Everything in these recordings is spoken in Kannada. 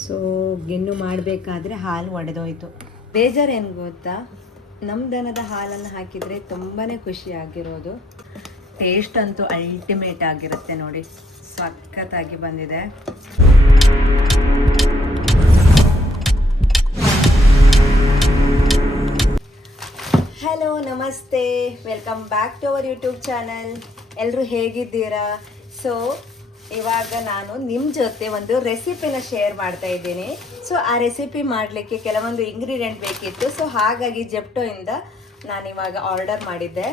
ಸೊ ಗಿಣ್ಣು ಮಾಡಬೇಕಾದ್ರೆ ಹಾಲು ಒಡೆದೋಯ್ತು. ಬೇಜಾರೇನು ಗೊತ್ತಾ, ನಮ್ಮ ದನದ ಹಾಲನ್ನು ಹಾಕಿದರೆ ತುಂಬಾ ಖುಷಿಯಾಗಿರೋದು. ಟೇಸ್ಟ್ ಅಂತೂ ಅಲ್ಟಿಮೇಟ್ ಆಗಿರುತ್ತೆ ನೋಡಿ, ಸಖತ್ತಾಗಿ ಬಂದಿದೆ. ಹಲೋ ನಮಸ್ತೆ, welcome back to our YouTube channel. ಎಲ್ಲರೂ ಹೇಗಿದ್ದೀರಾ? ಸೊ ಇವಾಗ ನಾನು ನಿಮ್ಮ ಜೊತೆ ಒಂದು ರೆಸಿಪಿನ ಶೇರ್ ಮಾಡ್ತಾ ಇದ್ದೀನಿ. ಸೊ ಆ ರೆಸಿಪಿ ಮಾಡಲಿಕ್ಕೆ ಕೆಲವೊಂದು ಇಂಗ್ರೀಡಿಯೆಂಟ್ ಬೇಕಿತ್ತು. ಸೊ ಹಾಗಾಗಿ ಜೆಪ್ಟೋಯಿಂದ ನಾನಿವಾಗ ಆರ್ಡರ್ ಮಾಡಿದ್ದೆ.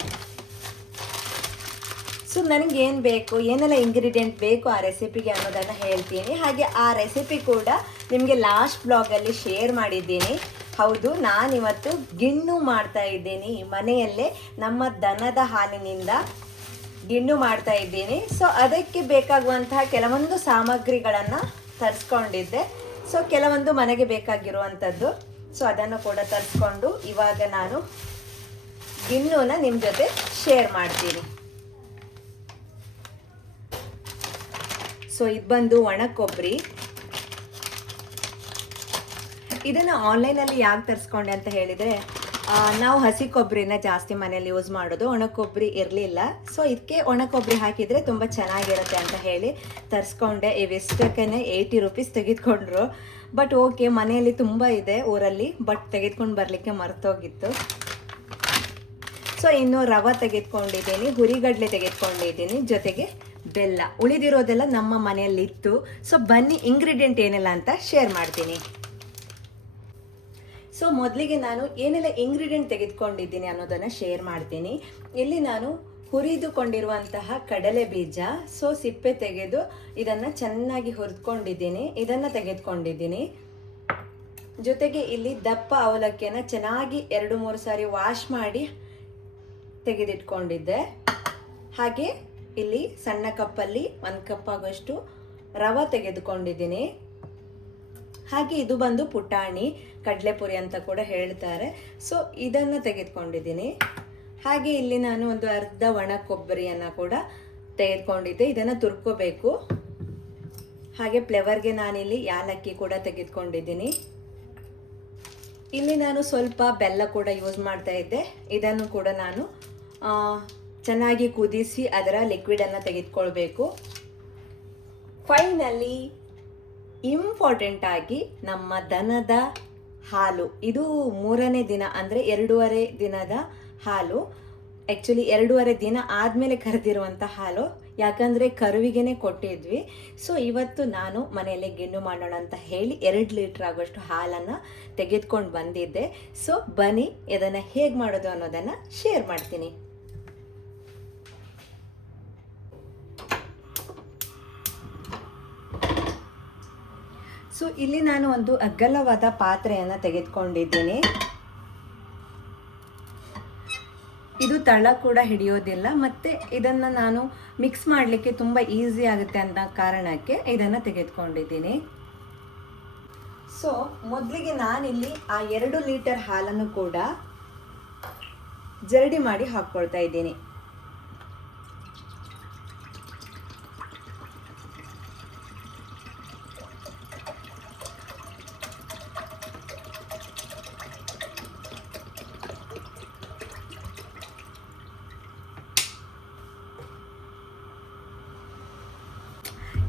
ಸೊ ನನಗೇನು ಬೇಕು, ಏನೆಲ್ಲ ಇಂಗ್ರೀಡಿಯೆಂಟ್ ಬೇಕು ಆ ರೆಸಿಪಿಗೆ ಅನ್ನೋದನ್ನು ಹೇಳ್ತೀನಿ. ಹಾಗೆ ಆ ರೆಸಿಪಿ ಕೂಡ ನಿಮಗೆ ಲಾಸ್ಟ್ ಬ್ಲಾಗಲ್ಲಿ ಶೇರ್ ಮಾಡಿದ್ದೀನಿ. ಹೌದು, ನಾನಿವತ್ತು ಗಿಣ್ಣು ಮಾಡ್ತಾ ಇದ್ದೀನಿ. ಮನೆಯಲ್ಲೇ ನಮ್ಮ ದನದ ಹಾಲಿನಿಂದ ಗಿಣ್ಣು ಮಾಡ್ತಾ ಇದ್ದೀನಿ. ಸೊ ಅದಕ್ಕೆ ಬೇಕಾಗುವಂತಹ ಕೆಲವೊಂದು ಸಾಮಗ್ರಿಗಳನ್ನು ತರಿಸ್ಕೊಂಡಿದ್ದೆ. ಸೊ ಕೆಲವೊಂದು ಮನೆಗೆ ಬೇಕಾಗಿರುವಂಥದ್ದು. ಸೊ ಅದನ್ನು ಕೂಡ ತರಿಸ್ಕೊಂಡು ಇವಾಗ ನಾನು ಗಿಣ್ಣುನ ನಿಮ್ಮ ಜೊತೆ ಶೇರ್ ಮಾಡ್ತೀನಿ. ಸೊ ಇದು ಬಂದು ಒಣ ಕೊಬ್ಬರಿ. ಇದನ್ನು ಆನ್ಲೈನಲ್ಲಿ ಯಾಕೆ ತರಿಸ್ಕೊಂಡೆ ಅಂತ ಹೇಳಿದರೆ, ನಾವು ಹಸಿ ಕೊಬ್ಬರಿನ ಜಾಸ್ತಿ ಮನೇಲಿ ಯೂಸ್ ಮಾಡೋದು, ಒಣ ಕೊಬ್ಬರಿ ಇರಲಿಲ್ಲ. ಸೊ ಇದಕ್ಕೆ ಒಣ ಕೊಬ್ಬರಿ ಹಾಕಿದರೆ ತುಂಬ ಚೆನ್ನಾಗಿರುತ್ತೆ ಅಂತ ಹೇಳಿ ತರಿಸ್ಕೊಂಡೆ. ಇವಿಷ್ಟಕ್ಕೇ 80 ರೂಪೀಸ್ ತೆಗೆದುಕೊಂಡ್ರು. ಬಟ್ ಓಕೆ, ಮನೆಯಲ್ಲಿ ತುಂಬ ಇದೆ ಊರಲ್ಲಿ, ಬಟ್ ತೆಗೆದುಕೊಂಡು ಬರಲಿಕ್ಕೆ ಮರ್ತೋಗಿತ್ತು. ಸೊ ಇನ್ನು ರವೆ ತೆಗೆದುಕೊಂಡಿದ್ದೀನಿ, ಹುರಿಗಡಲೆ ತೆಗೆದುಕೊಂಡಿದ್ದೀನಿ, ಜೊತೆಗೆ ಬೆಲ್ಲ. ಉಳಿದಿರೋದೆಲ್ಲ ನಮ್ಮ ಮನೆಯಲ್ಲಿತ್ತು. ಸೊ ಬನ್ನಿ ಇಂಗ್ರೀಡಿಯೆಂಟ್ ಏನೆಲ್ಲ ಅಂತ ಶೇರ್ ಮಾಡ್ತೀನಿ. ಸೊ ಮೊದಲಿಗೆ ನಾನು ಏನೆಲ್ಲ ಇಂಗ್ರೀಡಿಯೆಂಟ್ ತೆಗೆದುಕೊಂಡಿದ್ದೀನಿ ಅನ್ನೋದನ್ನು ಶೇರ್ ಮಾಡ್ತೀನಿ. ಇಲ್ಲಿ ನಾನು ಹುರಿದುಕೊಂಡಿರುವಂತಹ ಕಡಲೆ ಬೀಜ, ಸೊ ಸಿಪ್ಪೆ ತೆಗೆದು ಇದನ್ನು ಚೆನ್ನಾಗಿ ಹುರಿದುಕೊಂಡಿದ್ದೀನಿ, ಇದನ್ನು ತೆಗೆದುಕೊಂಡಿದ್ದೀನಿ. ಜೊತೆಗೆ ಇಲ್ಲಿ ದಪ್ಪ ಅವಲಕ್ಕಿಯನ್ನು ಚೆನ್ನಾಗಿ 2-3 ಸಾರಿ ವಾಶ್ ಮಾಡಿ ತೆಗೆದಿಟ್ಕೊಂಡಿದ್ದೆ. ಹಾಗೆ ಇಲ್ಲಿ ಸಣ್ಣ ಕಪ್ಪಲ್ಲಿ 1 ಕಪ್ ಆಗೋಷ್ಟು ರವೆ ತೆಗೆದುಕೊಂಡಿದ್ದೀನಿ. ಹಾಗೆ ಇದು ಬಂದು ಪುಟಾಣಿ, ಕಡಲೆಪುರಿ ಅಂತ ಕೂಡ ಹೇಳ್ತಾರೆ. ಸೊ ಇದನ್ನು ತೆಗೆದುಕೊಂಡಿದ್ದೀನಿ. ಹಾಗೆ ಇಲ್ಲಿ ನಾನು ಒಂದು ಅರ್ಧ ಒಣ ಕೊಬ್ಬರಿಯನ್ನು ಕೂಡ ತೆಗೆದುಕೊಂಡಿದ್ದೆ, ಇದನ್ನು ತುರ್ಕೋಬೇಕು. ಹಾಗೆ ಫ್ಲೇವರ್ಗೆ ನಾನಿಲ್ಲಿ ಯಾಲಕ್ಕಿ ಕೂಡ ತೆಗೆದುಕೊಂಡಿದ್ದೀನಿ. ಇಲ್ಲಿ ನಾನು ಸ್ವಲ್ಪ ಬೆಲ್ಲ ಕೂಡ ಯೂಸ್ ಮಾಡ್ತಾ ಇದ್ದೆ. ಇದನ್ನು ಕೂಡ ನಾನು ಚೆನ್ನಾಗಿ ಕುದಿಸಿ ಅದರ ಲಿಕ್ವಿಡನ್ನು ತೆಗೆದುಕೊಳ್ಬೇಕು. ಫೈನಲಿ ಇಂಪಾರ್ಟೆಂಟ್ ಆಗಿ ನಮ್ಮ ದನದ ಹಾಲು, ಇದು 3ನೇ ದಿನ, ಅಂದರೆ 2.5 ದಿನದ ಹಾಲು. ಆ್ಯಕ್ಚುಲಿ 2.5 ದಿನ ಆದಮೇಲೆ ಕರೆದಿರುವಂಥ ಹಾಲು, ಯಾಕಂದರೆ ಕರುವಿಗೆ ಕೊಟ್ಟಿದ್ವಿ. ಸೊ ಇವತ್ತು ನಾನು ಮನೆಯಲ್ಲೇ ಗಿಣ್ಣು ಮಾಡೋಣ ಅಂತ ಹೇಳಿ 2 ಲೀಟ್ರ್ ಆಗೋಷ್ಟು ಹಾಲನ್ನು ತೆಗೆದುಕೊಂಡು ಬಂದಿದ್ದೆ. ಸೊ ಬನ್ನಿ ಇದನ್ನು ಹೇಗೆ ಮಾಡೋದು ಅನ್ನೋದನ್ನು ಶೇರ್ ಮಾಡ್ತೀನಿ. ಸೊ ಇಲ್ಲಿ ನಾನು ಒಂದು ಅಗಲವಾದ ಪಾತ್ರೆಯನ್ನು ತೆಗೆದುಕೊಂಡಿದ್ದೀನಿ. ಇದು ತಳ ಕೂಡ ಹಿಡಿಯೋದಿಲ್ಲ, ಮತ್ತು ಇದನ್ನು ನಾನು ಮಿಕ್ಸ್ ಮಾಡಲಿಕ್ಕೆ ತುಂಬ ಈಸಿ ಆಗುತ್ತೆ ಅನ್ನೋ ಕಾರಣಕ್ಕೆ ಇದನ್ನು ತೆಗೆದುಕೊಂಡಿದ್ದೀನಿ. ಸೊ ಮೊದಲಿಗೆ ನಾನಿಲ್ಲಿ ಆ 2 ಲೀಟರ್ ಹಾಲನ್ನು ಕೂಡ ಜರಡಿ ಮಾಡಿ ಹಾಕ್ಕೊಳ್ತಾ ಇದ್ದೀನಿ.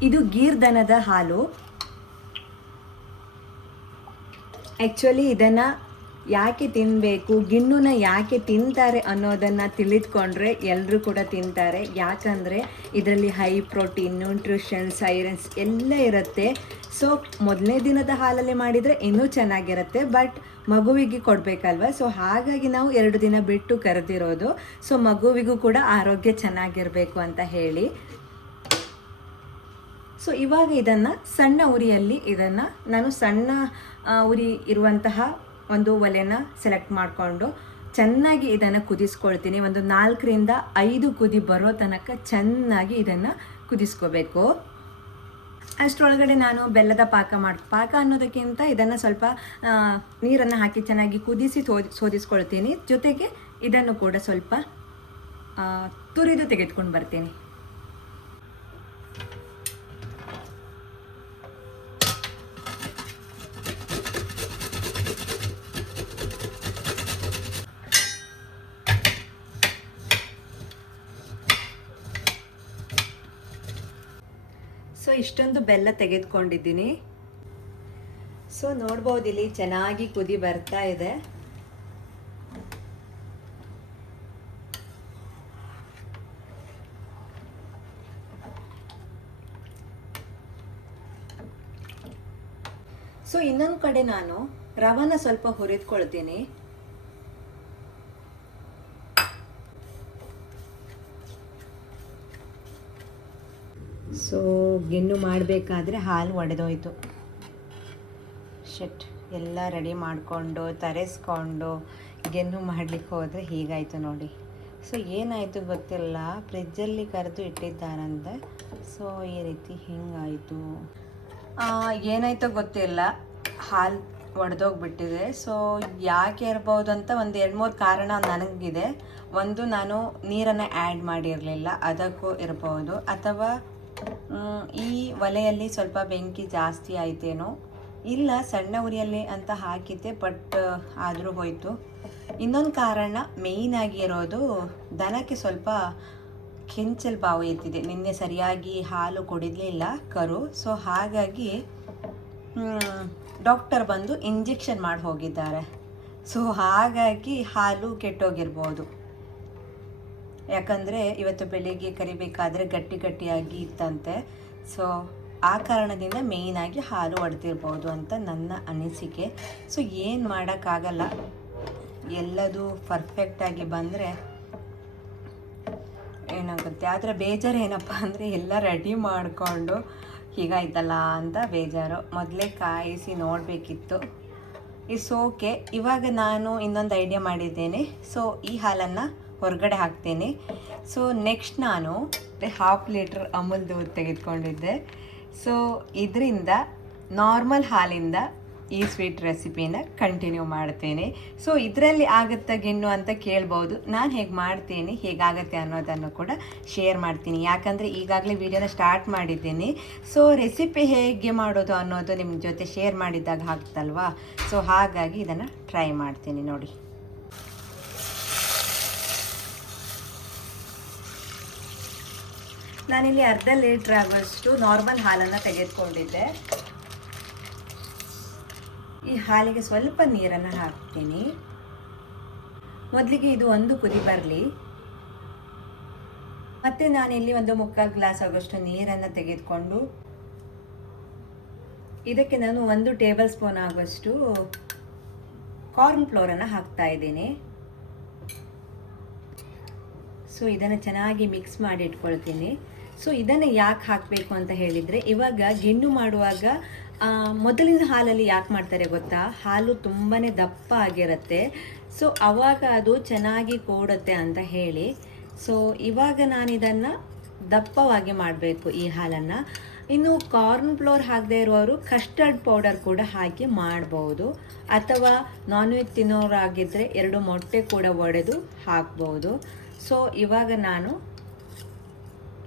ಇದು ಗೀರ್ ದನದ ಹಾಲು. ಆ್ಯಕ್ಚುಲಿ ಇದನ್ನು ಯಾಕೆ ತಿನ್ನಬೇಕು, ಗಿಣ್ಣುನ ಯಾಕೆ ತಿಂತಾರೆ ಅನ್ನೋದನ್ನು ತಿಳಿದುಕೊಂಡ್ರೆ ಎಲ್ಲರೂ ಕೂಡ ತಿಂತಾರೆ. ಯಾಕಂದರೆ ಇದರಲ್ಲಿ ಹೈ ಪ್ರೋಟೀನ್, ನ್ಯೂಟ್ರಿಷನ್ಸ್, ಐರನ್ಸ್ ಎಲ್ಲ ಇರುತ್ತೆ. ಸೊ ಮೊದಲನೇ ದಿನದ ಹಾಲಲ್ಲಿ ಮಾಡಿದರೆ ಇನ್ನೂ ಚೆನ್ನಾಗಿರುತ್ತೆ, ಬಟ್ ಮಗುವಿಗೆ ಕೊಡಬೇಕಲ್ವ. ಸೊ ಹಾಗಾಗಿ ನಾವು 2 ದಿನ ಬಿಟ್ಟು ಕರೆದಿರೋದು. ಸೊ ಮಗುವಿಗೂ ಕೂಡ ಆರೋಗ್ಯ ಚೆನ್ನಾಗಿರಬೇಕು ಅಂತ ಹೇಳಿ. ಸೊ ಇವಾಗ ಇದನ್ನು ಸಣ್ಣ ಉರಿಯಲ್ಲಿ, ಇದನ್ನು ನಾನು ಸಣ್ಣ ಉರಿ ಇರುವಂತಹ ಒಂದು ಒಲೆನ ಸೆಲೆಕ್ಟ್ ಮಾಡಿಕೊಂಡು ಚೆನ್ನಾಗಿ ಇದನ್ನು ಕುದಿಸ್ಕೊಳ್ತೀನಿ. ಒಂದು 4ರಿಂದ 5 ಕುದಿ ಬರೋ ತನಕ ಚೆನ್ನಾಗಿ ಇದನ್ನು ಕುದಿಸ್ಕೋಬೇಕು. ಅಷ್ಟರೊಳಗಡೆ ನಾನು ಬೆಲ್ಲದ ಪಾಕ ಅನ್ನೋದಕ್ಕಿಂತ ಇದನ್ನು ಸ್ವಲ್ಪ ನೀರನ್ನು ಹಾಕಿ ಚೆನ್ನಾಗಿ ಕುದಿಸಿ ಸೋದಿಸ್ಕೊಳ್ತೀನಿ. ಜೊತೆಗೆ ಇದನ್ನು ಕೂಡ ಸ್ವಲ್ಪ ತುರಿದು ತೆಗೆದುಕೊಂಡು ಬರ್ತೀನಿ. ಸೊ ಇಷ್ಟೊಂದು ಬೆಲ್ಲ ತೆಗೆದುಕೊಂಡಿದ್ದೀನಿ. ಸೊ ನೋಡ್ಬೋದು ಇಲ್ಲಿ ಚೆನ್ನಾಗಿ ಕುದಿ ಬರ್ತಾ ಇದೆ. ಸೊ ಇನ್ನೊಂದು ಕಡೆ ನಾನು ರವಾನ ಸ್ವಲ್ಪ ಹುರಿದ್ಕೊಳ್ತೀನಿ. ಸೊ ಗಿಣ್ಣು ಮಾಡಬೇಕಾದ್ರೆ ಹಾಲು ಒಡೆದೋಯ್ತು. ಶಟ್, ಎಲ್ಲ ರೆಡಿ ಮಾಡಿಕೊಂಡು ತರಿಸ್ಕೊಂಡು ಗೆನ್ನು ಮಾಡಲಿಕ್ಕೆ ಹೋದರೆ ಹೀಗಾಯಿತು ನೋಡಿ. ಸೊ ಏನಾಯಿತು ಗೊತ್ತಿಲ್ಲ, ಫ್ರಿಜ್ಜಲ್ಲಿ ಕರೆದು ಇಟ್ಟಿದ್ದಾರಂತೆ. ಸೊ ಈ ರೀತಿ ಹಿಂಗಾಯಿತು. ಏನಾಯ್ತೋ ಗೊತ್ತಿಲ್ಲ, ಹಾಲು ಒಡೆದೋಗ್ಬಿಟ್ಟಿದೆ. ಸೊ ಯಾಕೆ ಇರ್ಬೋದು ಅಂತ ಒಂದು 2-3 ಕಾರಣ ನನಗಿದೆ. ಒಂದು, ನಾನು ನೀರನ್ನು ಆ್ಯಡ್ ಮಾಡಿರಲಿಲ್ಲ, ಅದಕ್ಕೂ ಇರ್ಬೋದು. ಅಥವಾ ಈ ಒಲೆಯಲ್ಲಿ ಸ್ವಲ್ಪ ಬೆಂಕಿ ಜಾಸ್ತಿ ಆಯ್ತೇನೋ, ಇಲ್ಲ ಸಣ್ಣ ಉರಿಯಲ್ಲಿ ಅಂತ ಹಾಕಿದ್ದೆ, ಬಟ್ ಆದರೂ ಹೋಯಿತು. ಇನ್ನೊಂದು ಕಾರಣ ಮೇಯ್ನಾಗಿ ಇರೋದು, ದನಕ್ಕೆ ಸ್ವಲ್ಪ ಕೆಂಚಲ್ ಬಾವು ಎತ್ತಿದೆ. ನಿನ್ನೆ ಸರಿಯಾಗಿ ಹಾಲು ಕುಡಿಲಿಲ್ಲ ಕರು. ಸೊ ಹಾಗಾಗಿ ಡಾಕ್ಟರ್ ಬಂದು ಇಂಜೆಕ್ಷನ್ ಮಾಡಿ ಹೋಗಿದ್ದಾರೆ. ಸೊ ಹಾಗಾಗಿ ಹಾಲು ಕೆಟ್ಟೋಗಿರ್ಬೋದು. ಯಾಕಂದರೆ ಇವತ್ತು ಬೆಳಿಗ್ಗೆ ಕರಿಬೇಕಾದ್ರೆ ಗಟ್ಟಿಯಾಗಿ ಇತ್ತಂತೆ. ಸೊ ಆ ಕಾರಣದಿಂದ ಮೇಯ್ನಾಗಿ ಹಾಲು ಒಡೆದಿರ್ಬೋದು ಅಂತ ನನ್ನ ಅನಿಸಿಕೆ. ಸೊ ಏನು ಮಾಡೋಕ್ಕಾಗಲ್ಲ, ಎಲ್ಲದೂ ಪರ್ಫೆಕ್ಟಾಗಿ ಬಂದರೆ ಏನಾಗುತ್ತೆ. ಆದರೆ ಬೇಜಾರು ಏನಪ್ಪ ಅಂದರೆ ಎಲ್ಲ ರೆಡಿ ಮಾಡಿಕೊಂಡು ಹೀಗಾಯ್ತಲ್ಲ ಅಂತ ಬೇಜಾರು. ಮೊದಲೇ ಕಾಯಿಸಿ ನೋಡಬೇಕಿತ್ತು. It's okay. ಇವಾಗ ನಾನು ಇನ್ನೊಂದು ಐಡಿಯಾ ಮಾಡಿದ್ದೇನೆ. ಸೊ ಈ ಹಾಲನ್ನು ಹೊರಗಡೆ ಹಾಕ್ತೀನಿ. ಸೊ ನೆಕ್ಸ್ಟ್ ನಾನು 1/2 ಲೀಟ್ರ್ ಅಮೂಲ್ ದೂದ್ ತೆಗೆದುಕೊಂಡಿದ್ದೆ. ಸೊ ಇದರಿಂದ ನಾರ್ಮಲ್ ಹಾಲಿಂದ ಈ ಸ್ವೀಟ್ ರೆಸಿಪಿನ ಕಂಟಿನ್ಯೂ ಮಾಡ್ತೇನೆ. ಸೊ ಇದರಲ್ಲಿ ಆಗುತ್ತಾ ಗಿಣ್ಣು ಅಂತ ಕೇಳ್ಬೋದು. ನಾನು ಹೇಗೆ ಮಾಡ್ತೀನಿ, ಹೇಗಾಗುತ್ತೆ ಅನ್ನೋದನ್ನು ಕೂಡ ಶೇರ್ ಮಾಡ್ತೀನಿ. ಯಾಕಂದರೆ ಈಗಾಗಲೇ ವಿಡಿಯೋನ ಸ್ಟಾರ್ಟ್ ಮಾಡಿದ್ದೀನಿ. ಸೊ ರೆಸಿಪಿ ಹೇಗೆ ಮಾಡೋದು ಅನ್ನೋದು ನಿಮ್ಮ ಜೊತೆ ಶೇರ್ ಮಾಡಿದಾಗ ಆಗ್ತಲ್ವಾ. ಸೊ ಹಾಗಾಗಿ ಇದನ್ನು ಟ್ರೈ ಮಾಡ್ತೀನಿ ನೋಡಿ. ನಾನಿಲ್ಲಿ 1/2 ಲೀಟ್ರ್ ಆಗುವಷ್ಟು ನಾರ್ಮಲ್ ಹಾಲನ್ನು ತೆಗೆದುಕೊಂಡಿದ್ದೆ. ಈ ಹಾಲಿಗೆ ಸ್ವಲ್ಪ ನೀರನ್ನು ಹಾಕ್ತೀನಿ. ಮೊದಲಿಗೆ ಇದು ಒಂದು ಕುದಿ ಬರಲಿ. ಮತ್ತೆ ನಾನಿಲ್ಲಿ 1/4 ಗ್ಲಾಸ್ ಆಗುವಷ್ಟು ನೀರನ್ನು ತೆಗೆದುಕೊಂಡು ಇದಕ್ಕೆ ನಾನು 1 ಟೇಬಲ್ ಸ್ಪೂನ್ ಆಗುವಷ್ಟು ಕಾರ್ನ್ ಫ್ಲೋರನ್ನು ಹಾಕ್ತಾ ಇದ್ದೀನಿ. ಸೊ ಇದನ್ನು ಚೆನ್ನಾಗಿ ಮಿಕ್ಸ್ ಮಾಡಿ ಇಟ್ಕೊಳ್ತೀನಿ. ಸೊ ಇದನ್ನು ಯಾಕೆ ಹಾಕಬೇಕು ಅಂತ ಹೇಳಿದರೆ, ಇವಾಗ ಗಿಣ್ಣು ಮಾಡುವಾಗ ಮೊದಲಿನ ಹಾಲಲ್ಲಿ ಯಾಕೆ ಮಾಡ್ತಾರೆ ಗೊತ್ತಾ, ಹಾಲು ತುಂಬಾ ದಪ್ಪ ಆಗಿರುತ್ತೆ. ಸೊ ಆವಾಗ ಅದು ಚೆನ್ನಾಗಿ ಕೂಡುತ್ತೆ ಅಂತ ಹೇಳಿ. ಸೊ ಇವಾಗ ನಾನು ಇದನ್ನು ದಪ್ಪವಾಗಿ ಮಾಡಬೇಕು ಈ ಹಾಲನ್ನು. ಇನ್ನು ಕಾರ್ನ್ ಫ್ಲೋರ್ ಹಾಕದೇ ಇರುವವರು ಕಸ್ಟರ್ಡ್ ಪೌಡರ್ ಕೂಡ ಹಾಕಿ ಮಾಡ್ಬೋದು. ಅಥವಾ ನಾನ್ ವೆಜ್ ತಿನ್ನೋರಾಗಿದ್ದರೆ 2 ಮೊಟ್ಟೆ ಕೂಡ ಒಡೆದು ಹಾಕ್ಬೋದು. ಸೊ ಇವಾಗ ನಾನು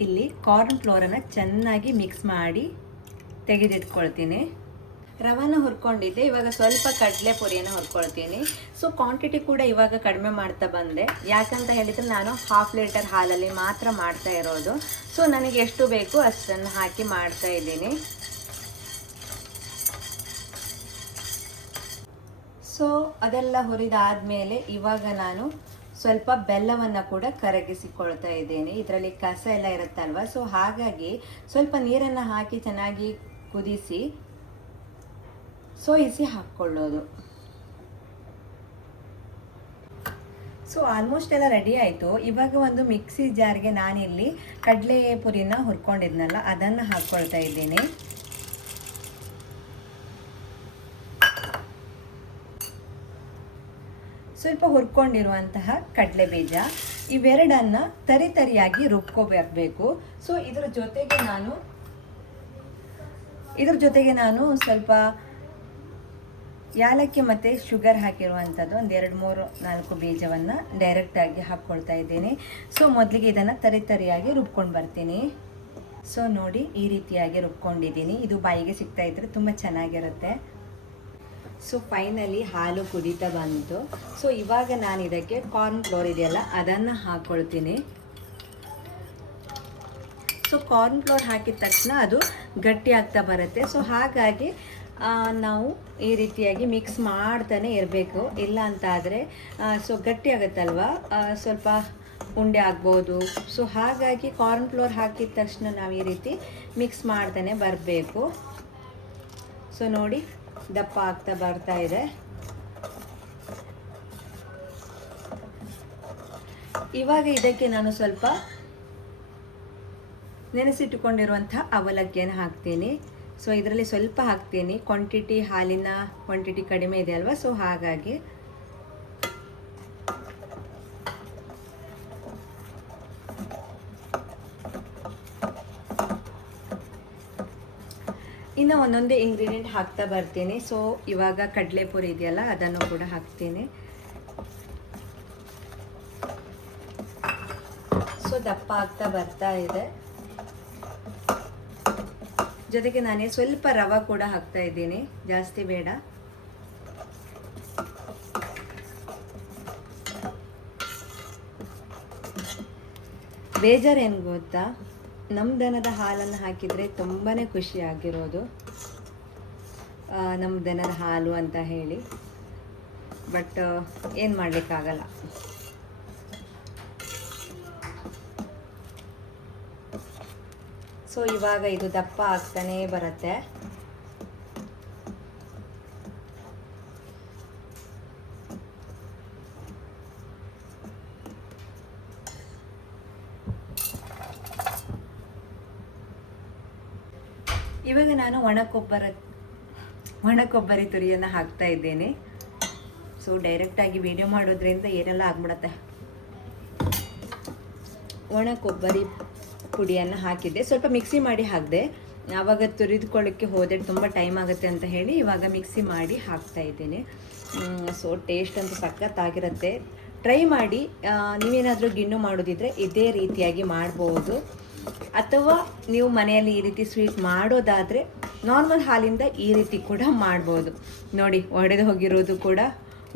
ಇಲ್ಲಿ ಕಾರ್ನ್ ಫ್ಲೋರನ್ನು ಚೆನ್ನಾಗಿ ಮಿಕ್ಸ್ ಮಾಡಿ ತೆಗೆದಿಟ್ಕೊಳ್ತೀನಿ. ರವಾನ ಹುರ್ಕೊಂಡಿದ್ದೆ. ಇವಾಗ ಸ್ವಲ್ಪ ಕಡಲೆ ಪುರಿಯನ್ನು ಹುರ್ಕೊಳ್ತೀನಿ. ಸೊ ಕ್ವಾಂಟಿಟಿ ಕೂಡ ಇವಾಗ ಕಡಿಮೆ ಮಾಡ್ತಾ ಬಂದೆ. ಯಾಕಂತ ಹೇಳಿದರೆ ನಾನು 1/2 ಲೀಟರ್ ಹಾಲಲ್ಲಿ ಮಾತ್ರ ಮಾಡ್ತಾ ಇರೋದು. ಸೊ ನನಗೆ ಎಷ್ಟು ಬೇಕು ಅಷ್ಟನ್ನು ಹಾಕಿ ಮಾಡ್ತಾ ಇದ್ದೀನಿ. ಸೊ ಅದೆಲ್ಲ ಹುರಿದಾದ್ಮೇಲೆ ಇವಾಗ ನಾನು ಸ್ವಲ್ಪ ಬೆಲ್ಲವನ್ನು ಕೂಡ ಕರಗಿಸಿಕೊಳ್ತಾ ಇದ್ದೇನೆ. ಇದರಲ್ಲಿ ಕಸ ಎಲ್ಲ ಇರುತ್ತಲ್ವ. ಸೊ ಹಾಗಾಗಿ ಸ್ವಲ್ಪ ನೀರನ್ನು ಹಾಕಿ ಚೆನ್ನಾಗಿ ಕುದಿಸಿ ಸೋಯಿಸಿ ಹಾಕ್ಕೊಳ್ಳೋದು. ಸೊ ಆಲ್ಮೋಸ್ಟ್ ಎಲ್ಲ ರೆಡಿ ಆಯಿತು. ಇವಾಗ ಒಂದು ಮಿಕ್ಸಿ ಜಾರ್ಗೆ ನಾನಿಲ್ಲಿ ಕಡಲೆ ಪುರಿನ ಹುರ್ಕೊಂಡಿದ್ನಲ್ಲ ಅದನ್ನು ಹಾಕ್ಕೊಳ್ತಾ ಇದ್ದೀನಿ. ಸ್ವಲ್ಪ ಹುರ್ಕೊಂಡಿರುವಂತಹ ಕಡಲೆ ಬೀಜ, ಇವೆರಡನ್ನು ತರಿಯಾಗಿ ರುಬ್ಕೋಬೇಕು. ಸೊ ಇದ್ರ ಜೊತೆಗೆ ನಾನು ಸ್ವಲ್ಪ ಯಾಲಕ್ಕಿ ಮತ್ತು ಶುಗರ್ ಹಾಕಿರುವಂಥದ್ದು ಒಂದು 2-3-4 ಬೀಜವನ್ನು ಡೈರೆಕ್ಟಾಗಿ ಹಾಕ್ಕೊಳ್ತಾ ಇದ್ದೀನಿ. ಸೊ ಮೊದಲಿಗೆ ಇದನ್ನು ತರಿಯಾಗಿ ರುಬ್ಕೊಂಡು ಬರ್ತೀನಿ. ಸೊ ನೋಡಿ ಈ ರೀತಿಯಾಗಿ ರುಬ್ಕೊಂಡಿದ್ದೀನಿ. ಇದು ಬಾಯಿಗೆ ಸಿಗ್ತಾ ಇದ್ರೆ ತುಂಬ ಚೆನ್ನಾಗಿರುತ್ತೆ. ಸೊ ಫೈನಲಿ ಹಾಲು ಕುದೀತಾ ಬಂತು. ಸೊ ಇವಾಗ ನಾನು ಇದಕ್ಕೆ ಕಾರ್ನ್ ಫ್ಲೋರ್ ಇದೆಯಲ್ಲ ಅದನ್ನು ಹಾಕ್ಕೊಳ್ತೀನಿ. ಸೊ ಕಾರ್ನ್ ಫ್ಲೋರ್ ಹಾಕಿದ ತಕ್ಷಣ ಅದು ಗಟ್ಟಿ ಆಗ್ತಾ ಬರುತ್ತೆ. ಸೊ ಹಾಗಾಗಿ ನಾವು ಈ ರೀತಿಯಾಗಿ ಮಿಕ್ಸ್ ಮಾಡ್ತಾನೆ ಇರಬೇಕು. ಇಲ್ಲ ಅಂತ ಆದರೆ ಸೊ ಗಟ್ಟಿ ಆಗುತ್ತಲ್ವ, ಸ್ವಲ್ಪ ಉಂಡೆ ಆಗ್ಬೋದು. ಸೊ ಹಾಗಾಗಿ ಕಾರ್ನ್ ಫ್ಲೋರ್ ಹಾಕಿದ ತಕ್ಷಣ ನಾವು ಈ ರೀತಿ ಮಿಕ್ಸ್ ಮಾಡ್ತಾನೆ ಬರಬೇಕು. ಸೊ ನೋಡಿ ದಪ್ಪ ಆಗ್ತಾ ಬರ್ತಾ ಇದೆ. ಇವಾಗ ಇದಕ್ಕೆ ನಾನು ಸ್ವಲ್ಪ ನೆನೆಸಿಟ್ಟುಕೊಂಡಿರುವಂಥ ಅವಲಕ್ಕಿಯನ್ನು ಹಾಕ್ತೀನಿ. ಸೊ ಇದರಲ್ಲಿ ಸ್ವಲ್ಪ ಹಾಕ್ತೀನಿ, ಕ್ವಾಂಟಿಟಿ ಹಾಲಿನ ಕ್ವಾಂಟಿಟಿ ಕಡಿಮೆ ಇದೆ ಅಲ್ವಾ, ಸೊ ಹಾಗಾಗಿ. ಇನ್ನು ಒಂದೊಂದೇ ಇಂಗ್ರೀಡಿಯೆಂಟ್ ಹಾಕ್ತಾ ಬರ್ತೀನಿ. ಸೊ ಇವಾಗ ಕಡಲೆಪುರಿ ಇದೆಯಲ್ಲ ಅದನ್ನು ಕೂಡ ಹಾಕ್ತೀನಿ. ಸೊ ದಪ್ಪ ಆಗ್ತಾ ಬರ್ತಾ ಇದೆ. ಜೊತೆಗೆ ನಾನೇ ಸ್ವಲ್ಪ ರವೆ ಕೂಡ ಹಾಕ್ತಾ ಇದ್ದೀನಿ, ಜಾಸ್ತಿ ಬೇಡ. ಬೇಜಾರೇನು ಗೊತ್ತಾ, ನಮ್ಮ ದನದ ಹಾಲನ್ನು ಹಾಕಿದರೆ ತುಂಬಾ ಖುಷಿಯಾಗಿರೋದು, ನಮ್ಮ ದನದ ಹಾಲು ಅಂತ ಹೇಳಿ. ಬಟ್ ಏನು ಮಾಡಲಿಕ್ಕಾಗಲ್ಲ. ಸೊ ಇವಾಗ ಇದು ದಪ್ಪ ಆಗ್ತಾನೇ ಬರುತ್ತೆ. ಇವಾಗ ನಾನು ಒಣ ಕೊಬ್ಬರಿ ತುರಿಯನ್ನು ಹಾಕ್ತಾ ಇದ್ದೇನೆ. ಸೊ ಡೈರೆಕ್ಟಾಗಿ ವಿಡಿಯೋ ಮಾಡೋದ್ರಿಂದ ಏನೆಲ್ಲ ಆಗ್ಬಿಡತ್ತೆ. ಒಣ ಕೊಬ್ಬರಿ ಪುಡಿಯನ್ನು ಹಾಕಿದ್ದೆ, ಸ್ವಲ್ಪ ಮಿಕ್ಸಿ ಮಾಡಿ ಹಾಕಿದೆ. ಆವಾಗ ತುರಿದುಕೊಳ್ಳೋಕ್ಕೆ ಹೋದರೆ ತುಂಬ ಟೈಮ್ ಆಗುತ್ತೆ ಅಂತ ಹೇಳಿ ಇವಾಗ ಮಿಕ್ಸಿ ಮಾಡಿ ಹಾಕ್ತಾ ಇದ್ದೀನಿ. ಸೊ ಟೇಸ್ಟ್ ಅಂತೂ ಸಖತ್ತಾಗಿರುತ್ತೆ. ಟ್ರೈ ಮಾಡಿ. ನೀವೇನಾದರೂ ಗಿಣ್ಣು ಮಾಡೋದಿದ್ರೆ ಇದೇ ರೀತಿಯಾಗಿ ಮಾಡ್ಬೋದು. ಅಥವಾ ನೀವು ಮನೆಯಲ್ಲಿ ಈ ರೀತಿ ಸ್ವೀಟ್ ಮಾಡೋದಾದರೆ ನಾರ್ಮಲ್ ಹಾಲಿಂದ ಈ ರೀತಿ ಕೂಡ ಮಾಡ್ಬೋದು. ನೋಡಿ ಒಡೆದು ಹೋಗಿರೋದು ಕೂಡ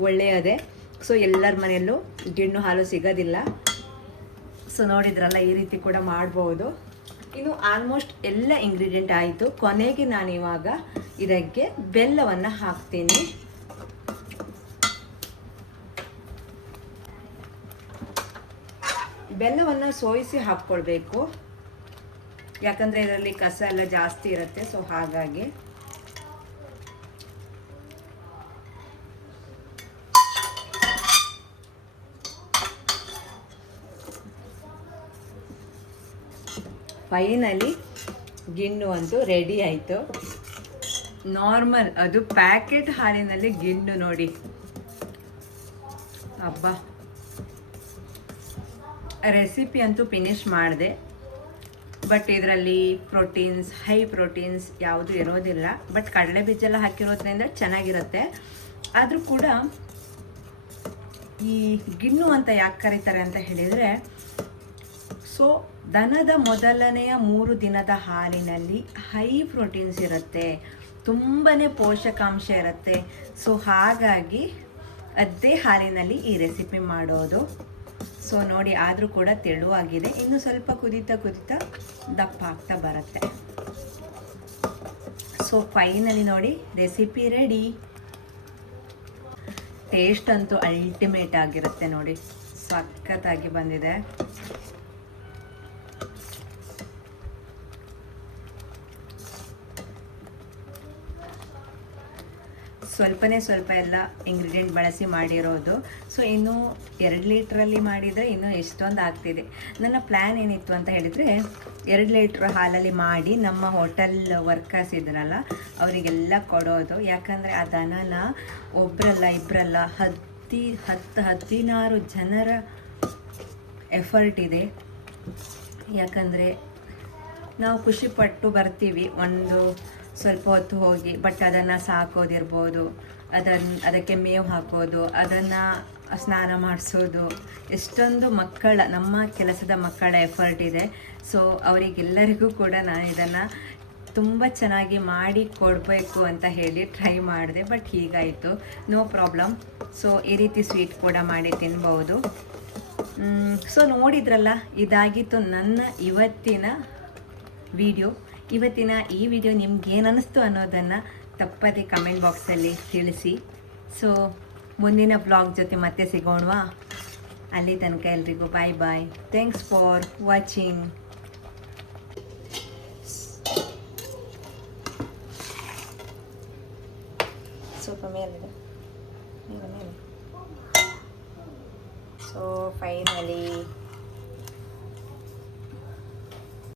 ಒಳ್ಳೆಯದೇ. ಸೊ ಎಲ್ಲರ ಮನೆಯಲ್ಲೂ ಗಿಣ್ಣು ಹಾಲು ಸಿಗೋದಿಲ್ಲ. ಸೊ ನೋಡಿದ್ರಲ್ಲ, ಈ ರೀತಿ ಕೂಡ ಮಾಡ್ಬೋದು. ಇನ್ನು ಆಲ್ಮೋಸ್ಟ್ ಎಲ್ಲ ಇಂಗ್ರೀಡಿಯೆಂಟ್ ಆಯಿತು. ಕೊನೆಗೆ ನಾನು ಇವಾಗ ಇದಕ್ಕೆ ಬೆಲ್ಲವನ್ನು ಹಾಕ್ತೀನಿ. ಬೆಲ್ಲವನ್ನು ಸೋಯಿಸಿ ಹಾಕ್ಕೊಳ್ಬೇಕು, ಯಾಕಂದರೆ ಇದರಲ್ಲಿ ಕಸ ಎಲ್ಲ ಜಾಸ್ತಿ ಇರುತ್ತೆ. ಸೊ ಹಾಗಾಗಿ ಫೈನಲಿ ಗಿಣ್ಣು ಅಂತೂ ರೆಡಿ ಆಯಿತು. ನಾರ್ಮಲ್, ಅದು ಪ್ಯಾಕೆಟ್ ಹಾಲಿನಲ್ಲಿ ಗಿಣ್ಣು ನೋಡಿ. ಅಬ್ಬಾ, ರೆಸಿಪಿ ಅಂತೂ ಫಿನಿಶ್ ಮಾಡಿದೆ. ಬಟ್ ಇದರಲ್ಲಿ ಪ್ರೋಟೀನ್ಸ್, ಹೈ ಪ್ರೋಟೀನ್ಸ್ ಯಾವುದು ಇರೋದಿಲ್ಲ. ಬಟ್ ಕಡಲೆ ಬೀಜ ಎಲ್ಲ ಹಾಕಿರೋದ್ರಿಂದ ಚೆನ್ನಾಗಿರುತ್ತೆ. ಆದರೂ ಕೂಡ ಈ ಗಿಣ್ಣು ಅಂತ ಯಾಕೆ ಕರೀತಾರೆ ಅಂತ ಹೇಳಿದರೆ, ಸೊ ದನದ ಮೊದಲನೆಯ 3 ದಿನದ ಹಾಲಿನಲ್ಲಿ ಹೈ ಪ್ರೋಟೀನ್ಸ್ ಇರುತ್ತೆ, ತುಂಬಾ ಪೋಷಕಾಂಶ ಇರುತ್ತೆ. ಸೊ ಹಾಗಾಗಿ ಅದೇ ಹಾಲಿನಲ್ಲಿ ಈ ರೆಸಿಪಿ ಮಾಡೋದು. ಸೊ ನೋಡಿ, ಆದರೂ ಕೂಡ ತೆಳುವಾಗಿದೆ. ಇನ್ನು ಸ್ವಲ್ಪ ಕುದೀತಾ ದಪ್ಪ ಆಗ್ತಾ ಬರುತ್ತೆ. ಸೊ ಫೈನಲಿ ನೋಡಿ, ರೆಸಿಪಿ ರೆಡಿ. ಟೇಸ್ಟ್ ಅಂತೂ ಅಲ್ಟಿಮೇಟ್ ಆಗಿರುತ್ತೆ ನೋಡಿ, ಸಖತ್ತಾಗಿ ಬಂದಿದೆ. ಸ್ವಲ್ಪ ಎಲ್ಲ ಇಂಗ್ರೀಡಿಯೆಂಟ್ ಬಳಸಿ ಮಾಡಿರೋದು. ಸೊ ಇನ್ನೂ 2 ಲೀಟ್ರಲ್ಲಿ ಮಾಡಿದರೆ ಇನ್ನೂ ಎಷ್ಟೊಂದು ಆಗ್ತಿದೆ. ನನ್ನ ಪ್ಲ್ಯಾನ್ ಏನಿತ್ತು ಅಂತ ಹೇಳಿದರೆ, 2 ಲೀಟ್ರ್ ಹಾಲಲ್ಲಿ ಮಾಡಿ ನಮ್ಮ ಹೋಟೆಲ್ ವರ್ಕರ್ಸ್ ಇದ್ರಲ್ಲ ಅವರಿಗೆಲ್ಲ ಕೊಡೋದು. ಯಾಕಂದರೆ ಆ ದನನ ಒಬ್ಬರಲ್ಲ ಇಬ್ಬರಲ್ಲ 16 ಜನರ ಎಫರ್ಟ್ ಇದೆ. ಯಾಕಂದರೆ ನಾವು ಖುಷಿಪಟ್ಟು ಬರ್ತೀವಿ ಒಂದು ಸ್ವಲ್ಪ ಹೊತ್ತು ಹೋಗಿ, ಬಟ್ ಅದನ್ನು ಸಾಕೋದಿರ್ಬೋದು, ಅದಕ್ಕೆ ಮೇವು ಹಾಕೋದು, ಅದನ್ನು ಸ್ನಾನ ಮಾಡಿಸೋದು, ಎಷ್ಟೊಂದು ನಮ್ಮ ಕೆಲಸದ ಮಕ್ಕಳ ಎಫರ್ಟ್ ಇದೆ. ಸೊ ಅವರಿಗೆಲ್ಲರಿಗೂ ಕೂಡ ನಾನು ಇದನ್ನು ತುಂಬ ಚೆನ್ನಾಗಿ ಮಾಡಿ ಕೊಡಬೇಕು ಅಂತ ಹೇಳಿ ಟ್ರೈ ಮಾಡಿದೆ. ಬಟ್ ಹೀಗಾಯಿತು, ನೋ ಪ್ರಾಬ್ಲಮ್. ಸೊ ಈ ರೀತಿ ಸ್ವೀಟ್ ಕೂಡ ಮಾಡಿ ತಿನ್ಬೋದು. ಸೊ ನೋಡಿದ್ರಲ್ಲ, ಇದಾಗಿತ್ತು ನನ್ನ ಇವತ್ತಿನ ವಿಡಿಯೋ. ಇವತ್ತಿನ ಈ ವಿಡಿಯೋ ನಿಮ್ಗೆ ಏನು ಅನ್ನಿಸ್ತು ಅನ್ನೋದನ್ನು ತಪ್ಪದೆ ಕಮೆಂಟ್ ಬಾಕ್ಸಲ್ಲಿ ತಿಳಿಸಿ. ಸೊ ಮುಂದಿನ ಬ್ಲಾಗ್ ಜೊತೆ ಮತ್ತೆ ಸಿಗೋಣವಾ? ಅಲ್ಲಿ ತನಕ ಎಲ್ರಿಗೂ bye bye. Thanks for watching. ಸ್ವಲ್ಪ ಮೇಲಿದೆ ಮೇಲೆ. So finally